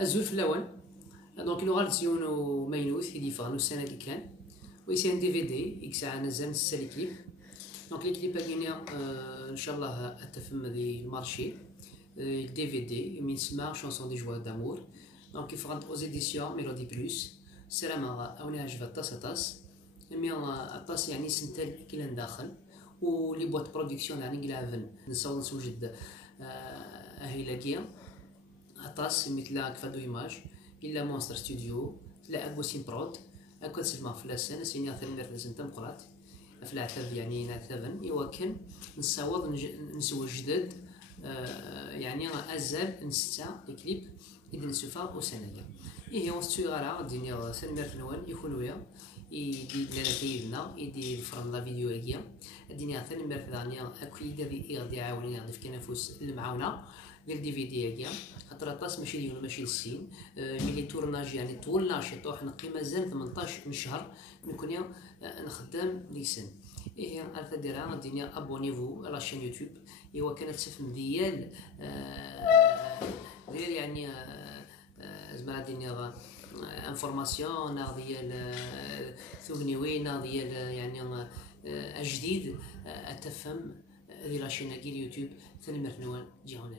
الزول في الاول. دونك لو غالتيونو ماينوث اللي فانو السنه اللي كان ويسي ان دي في دي ساعه نزل نسى لي كليب. دونك لي كليب هاكينيا ان شاء الله اتفهم دي المارشي دي في دي من سما شونسون دي جوا دامور. دونك يفرنت اوز اديسيون ميلودي بلوس سلامة اوني عجبت طاس مي طاس يعني سنتل كيلان داخل ولي بوات برودكسيون يعني قلافن نصور نسوجد اهي لاكيا طاس مثل كفادو ايماج إلا مونستر ستوديو لا أكوسين برود أكو تسمع في لاسن سينيا ثمير لازم تمقرات في العتاب يعني نعتبن إوا كان نصوض نسوي جدد يعني أزال نستا الكليب إذا نشوفها وسنايا إيه هو ستوغارا ديني ثمير نوان يخلويا يدي لنا كيدنا يدي فرن لا فيديو هي ديني ثمير ثانية أكو يدي يغدي عاوني يغدي في كنافوس المعاونة ديال دي في دي هكيا خاطر طاس ماشي ديالو ماشي السين ملي تورناج يعني طولناج طوح نقي مازال 18 شهر نكون نخدم ليسن ايه عارفه ديرها الدنيا ابونيفو على شين يوتيوب ايوا كانت تفهم ديال ديال يعني زعما الدنيا انفورماسيون ديال ثغنيوين ديال يعني جديد اتفهم ديال لاشين كي اليوتيوب ثاني مرنوان جاونا